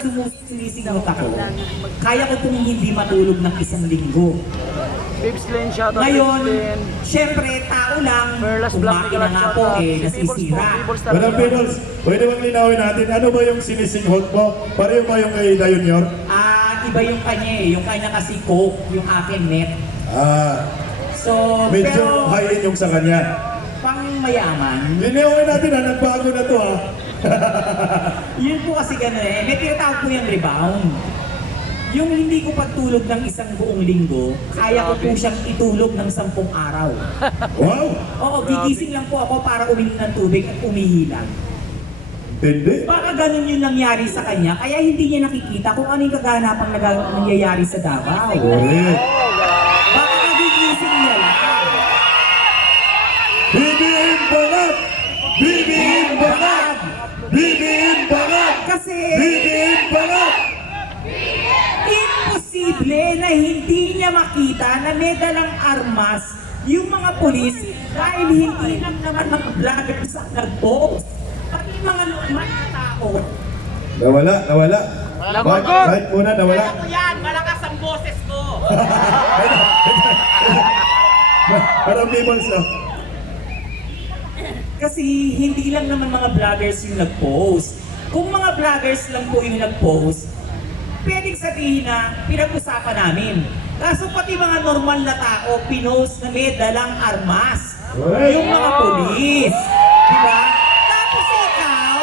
Sumisigaw ako. Kaya ko pong hindi matulog ng isang linggo. Bibs Lane, shoutout Ngayon, syempre, tao lang, Perlas Black umaki na nga po eh, nasisira. Madam Peoples, pwede bang linawin natin, ano ba yung sinisinghot mo? Pareho ba yung kay Dayon Yor? Ah, iba yung kanya eh. Yung kanya kasi coke, yung akin net. Ah, So, medyo pero high-end yung sa kanya. pang mayaman, Linawin natin ha, nagbago na to ha. yun po kasi gano'n eh. May tinatawag po yung rebound. Yung hindi ko pagtulog ng isang buong linggo, kaya ko po siyang itulog ng sampung araw. Wow! Oo, gigising lang po ako para uminom ng tubig at umihi lang. Hindi. Baka ganun yung nangyari sa kanya, kaya hindi niya nakikita kung ano yung kaganapang nag- nangyayari sa Davao. Correct. Banat! imposible na hindi niya makita na may dalang armas yung mga polis dahil hindi lang naman mga vloggers ang nag-post. Pati mga normal na tao. Nawala, nawala. Kahit, kahit muna, nawala. Alam mo yan, malakas ang boses ko. Madam Peoples, ah. Kasi hindi lang naman mga vloggers yung nag-post. Kung mga vloggers lang po yung nag-post, pwedeng sabihin na pinag-usapan namin. Kaso pati mga normal na tao, pinost na may dalang armas. Right. Yung mga polis. Di ba? Tapos ikaw,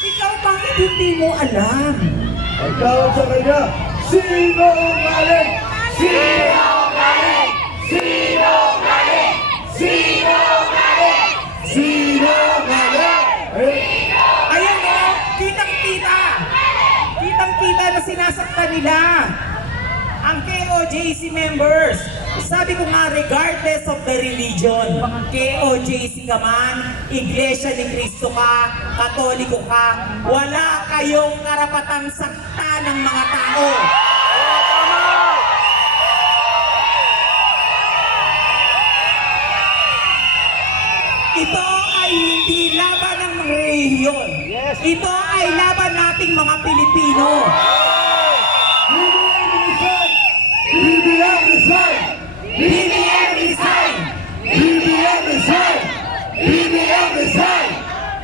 ikaw bakit hindi mo alam? Ang tawag sa kanya, Sino Galing? Sino Galing? Sino Galing? Sino Galing? Sino Galing? Eh, Ayan o, kitang-kita. Kitang-kita na sinasaktan nila. Ang KOJC members. Sabi ko nga, regardless of the religion, KOJC ka man, Iglesia ni Cristo ka, Katoliko ka, wala kayong karapatang sakta ng mga tao. Ito ay hindi laban ng mga relihiyon. Ito nating mga Pilipino. BBM resign! BBM resign! BBM resign! BBM resign!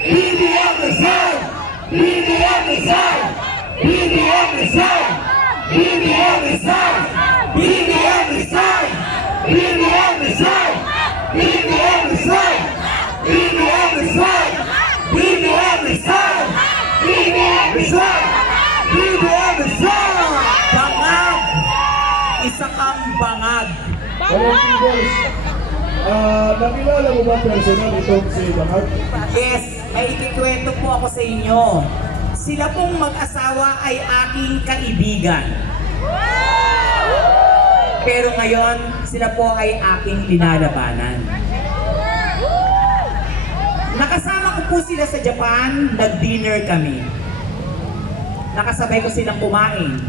BBM resign! BBM resign! BBM resign! BBM resign! BBM resign! BBM resign! BBM resign! BBM resign! BBM resign! Resign! BBM resign! Bangag! Isa kang bangag. Madam Peoples, ah, nakilala mo ba personal itong si Bangag? Yes, may ikikwento po ako sa inyo. Sila pong mag-asawa ay aking kaibigan. Pero ngayon, sila po ay aking linalabanan. Nakasama ko po sila sa Japan, nag-dinner kami. Nakasabay ko silang kumain.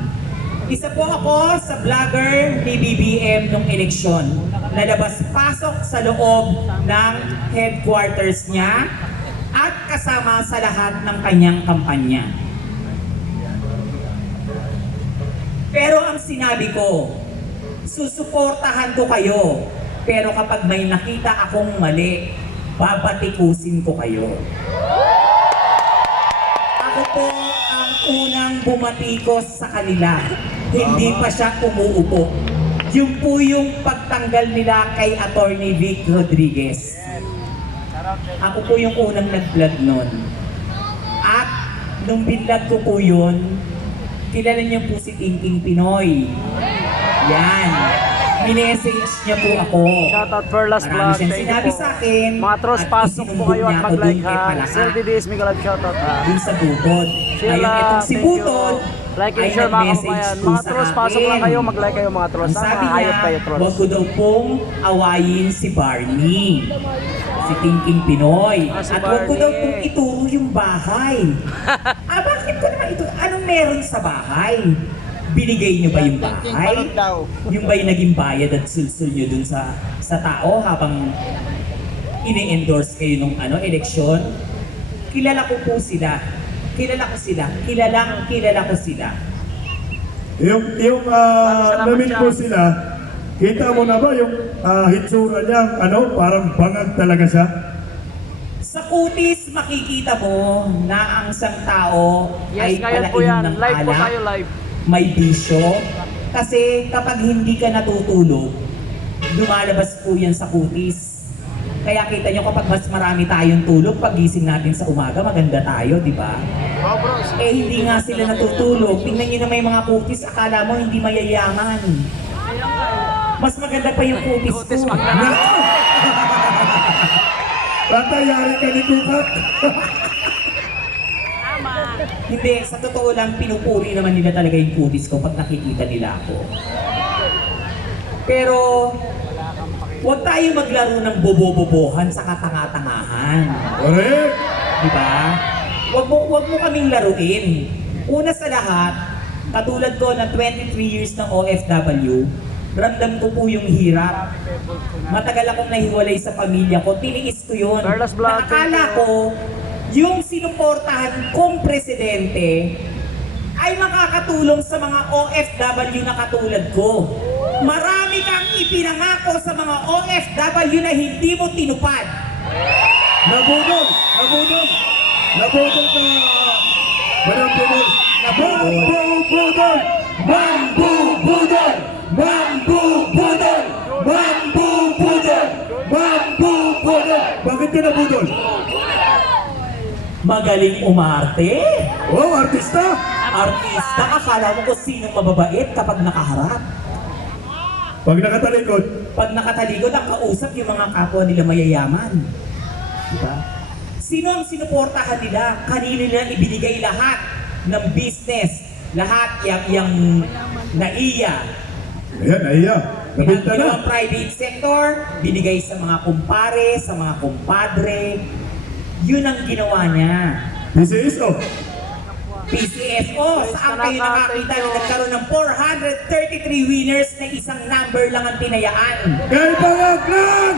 Isa po ako sa vlogger ni BBM nung eleksyon. Nalabas-pasok sa loob ng headquarters niya at kasama sa lahat ng kanyang kampanya. Pero ang sinabi ko, susuportahan ko kayo. Pero kapag may nakita akong mali, babatikusin ko kayo. Bumatikos sa kanila. Hindi pa siya umuupo. Yung po yung pagtanggal nila kay Attorney Vic Rodriguez. Ako po yung unang nag-vlog nun. At nung binlog ko po yun, kilala niyo po si Tingking Pinoy. Yan. Minessage niya po ako. Shoutout Perlas Vlog. Thank you sinabi sa akin. Mga trolls, pasok po kayo at mag-like ha. Sir DDS Miguel shoutout ha. dun sa bukod. Ngayon, itong si Butod. Like and share mga po Mga trolls, pasok lang kayo. Mag-like kayo mga trolls. Sabi niya, kayo trolls. wag ko daw pong awayin si Barney. Si Tingking Pinoy. Ah, si At wag ko daw pong ituro yung bahay. ah, bakit ko naman ito? Anong meron sa bahay? Binigay niyo ba yung bahay? Yung ba yung naging bayad at sulsul niyo dun sa sa tao habang ini-endorse kayo nung ano, eleksyon? Kilala ko po sila. Kilala ko sila. Kilalang kilala ko sila. Yung, yung uh, namit siya. po sila, kita mo na ba yung ah, hitsura niya, ano, parang bangag talaga siya? Sa kutis, makikita mo na ang isang tao ay Yes, ngayon po yan. ng Live po tayo, live. May bisyo. Kasi kapag hindi ka natutulog, lumalabas po yan sa kutis. Kaya kita nyo kapag mas marami tayong tulog, pag gising natin sa umaga, maganda tayo, di ba? Oh. Eh hindi nga sila natutulog. Tingnan nyo na may mga kutis, akala mo hindi mayayaman. Mas maganda pa yung kutis ko. Kutis! Tatayari ka ni Kukat. Hindi, sa totoo lang, pinupuri naman nila talaga yung kutis ko pag nakikita nila ako. Pero, huwag tayo maglaro ng bobo-bobohan sa katanga-tangahan. Correct! Di ba? Huwag mo, huwag mo kaming laruin. Una sa lahat, katulad ko na 23 years ng OFW, ramdam ko po yung hirap. Matagal akong nahiwalay sa pamilya ko, tiniis ko yun. Nakakala ko, yung sinuportahan kong presidente ay makakatulong sa mga OFW na katulad ko. Marami kang ipinangako sa mga OFW na hindi mo tinupad. Nabudol! Nabudol! Nabudol ka! Madam Budol! Mambubudol! Mambubudol! Mambubudol! Mambubudol! Bakit ka nabudol? Magaling umarte. Oh, artista! Artista, akala mo kung sinong mababait kapag nakaharap. Pag nakatalikod, Pag nakatalikod, ang kausap yung mga kapwa nila mayayaman. Diba? Sino ang sinuportahan nila? Kanino nila ibinigay lahat ng business, lahat yung, yung naiya, ayan, naiya. Yung Nabinta na. ginawang private sector, binigay sa mga kumpare, sa mga kumpadre. Yun ang ginawa niya. PCSO. PCSO, saan kayo nakakita na nagkaroon ng 433 winners na isang number lang ang tinayaan? Kay Pangaklan!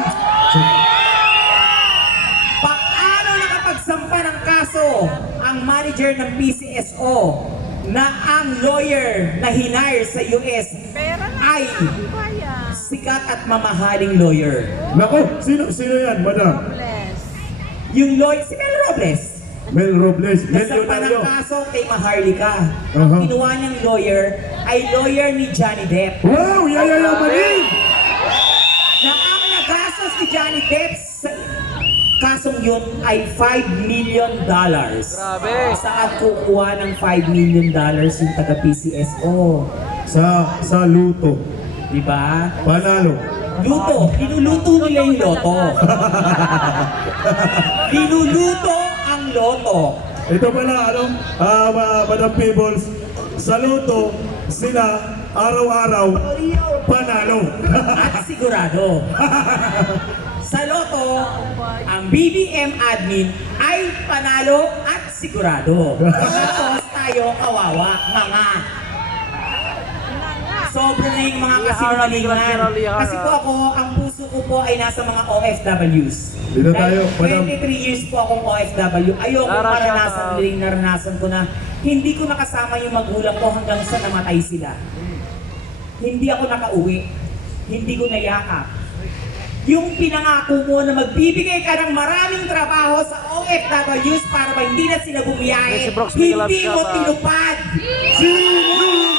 Paano nakapagsampa ng kaso ang manager ng PCSO na ang lawyer na hinire sa US ay sikat at mamahaling lawyer? Nako, sino, sino yan, madam? Yung lawyer, si Mel Robles. Mel Robles, Nagsampa ng milyonaryo. kaso kay Maharlika. Aha. Ang kinuha niyang lawyer ay lawyer ni Johnny Depp. Wow, yayayamanin! Na ang nagastos ni Johnny Depp sa kasong yun ay 5 million dollars. Grabe. Saan kukuha ng 5 million dollars yung taga PCSO? Sa, sa luto. Di ba? Panalo. Luto. Niluluto nila yung loto. Niluluto ang loto. Ito pala, ano, ah, ma- Madam Peebles, sa luto, sila, araw-araw, panalo. At sigurado. Sa loto, ang BBM admin ay panalo at sigurado. Tapos tayo kawawa, mga. Sobra na yung mga kasinungalingan. Kasi po ako, ang puso ko po ay nasa mga OFWs. Dito tayo, madam. 23 years po akong OFW. Ayoko maranasan din naranasan ko na hindi ko nakasama yung magulang ko hanggang sa namatay sila. Hindi ako nakauwi. Hindi ko nayakap. Yung pinangako mo na magbibigay ka ng maraming trabaho sa OFWs para ba hindi na sila bumiyahe, Si hindi mo tinupad. Sinungaling!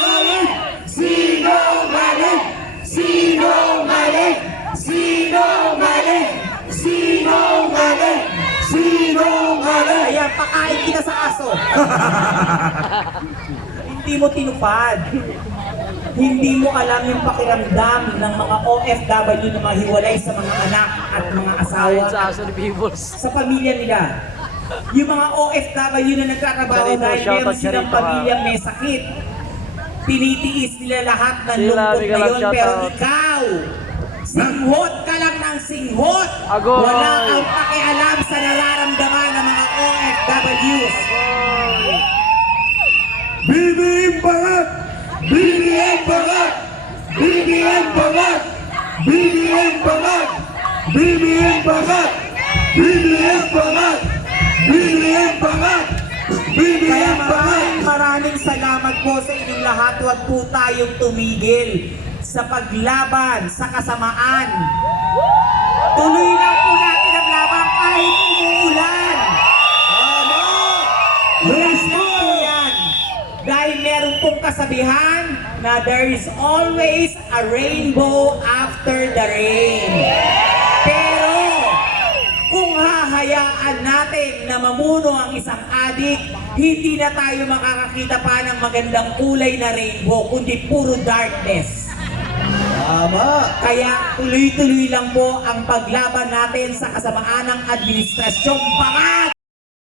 Sinungaling! Kaya pakain kita sa aso. hindi mo tinupad. Hindi mo alam yung pakiramdam ng mga OFW na mahiwalay sa mga anak at mga asawa sa aso ni Peebles. sa pamilya nila. Yung mga OFW na nagtatrabaho dahil meron silang pamilyang may sakit. Tinitiis nila lahat ng lungkot na yun, pero ikaw, singhot ka lang ng singhot. Agoy! Wala kang pakialam sa nararamdaman ng mga OFWs. BBM Bangat! BBM Bangat! BBM Bangat! BBM Bangat! BBM Bangat! BBM Bangat! BBM Bangat! BBM maraming salamat po sa inyong lahat. Huwag po tayong tumigil sa paglaban sa kasamaan. Tuloy lang po natin ang laban kahit umuulan. Yes po yan. Dahil meron pong kasabihan na there is always a rainbow after the rain. Na mamuno ang isang adik, hindi na tayo makakakita pa ng magandang kulay na rainbow, kundi puro darkness. Tama. Kaya tuloy-tuloy lang po ang paglaban natin sa kasamaan ng administrasyong bangag.